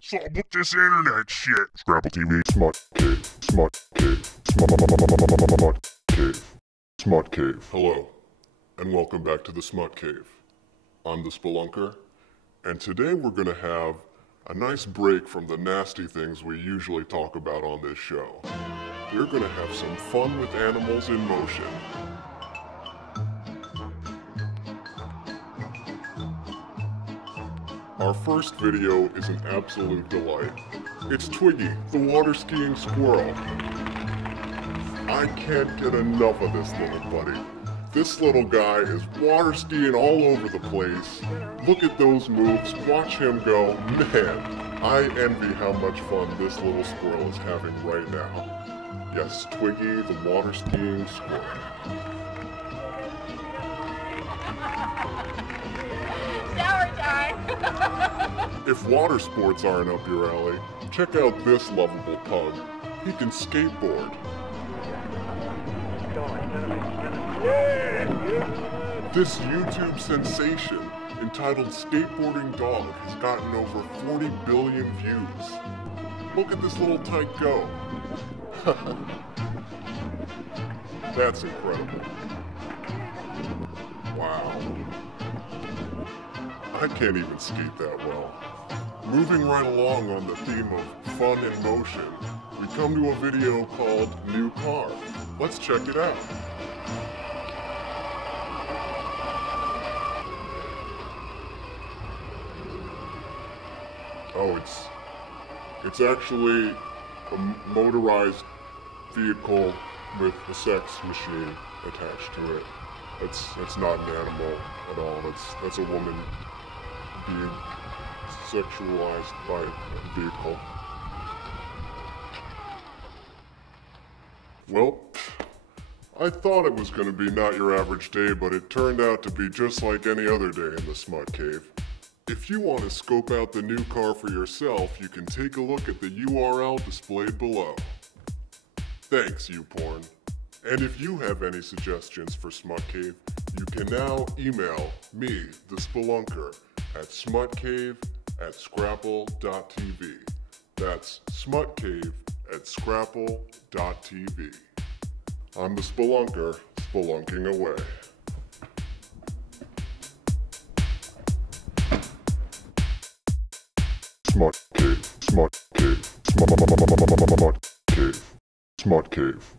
So with this internet shit. Scrapple TV. Smut Cave, Smut Cave, Smut Cave, Smut Cave. Hello, and welcome back to the Smut Cave. I'm the Spelunker, and today we're gonna have a nice break from the nasty things we usually talk about on this show. We're gonna have some fun with animals in motion. Our first video is an absolute delight. It's Twiggy, the water skiing squirrel. I can't get enough of this little buddy. This little guy is water skiing all over the place. Look at those moves, watch him go. Man, I envy how much fun this little squirrel is having right now. Yes, Twiggy, the water skiing squirrel. Shower time! If water sports aren't up your alley, check out this lovable pug. He can skateboard. This YouTube sensation, entitled Skateboarding Dog, has gotten over 40 billion views. Look at this little tyke go. That's incredible. Wow. I can't even skate that well. Moving right along on the theme of fun and motion, we come to a video called New Car. Let's check it out. Oh, it's actually a motorized vehicle with a sex machine attached to it. It's not an animal at all. That's a woman being sexualized by a vehicle. Well, I thought it was going to be not your average day, but it turned out to be just like any other day in the Smut Cave. If you want to scope out the new car for yourself, you can take a look at the URL displayed below. Thanks, YouPorn. And if you have any suggestions for Smut Cave, you can now email me, the Spelunker, at smutcave@scrapple.tv. That's smutcave@scrapple.tv. I'm the Spelunker, spelunking away. Smut Cave, Smut Cave, Smut Cave, Smut Cave.